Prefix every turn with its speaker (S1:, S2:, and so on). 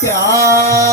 S1: 想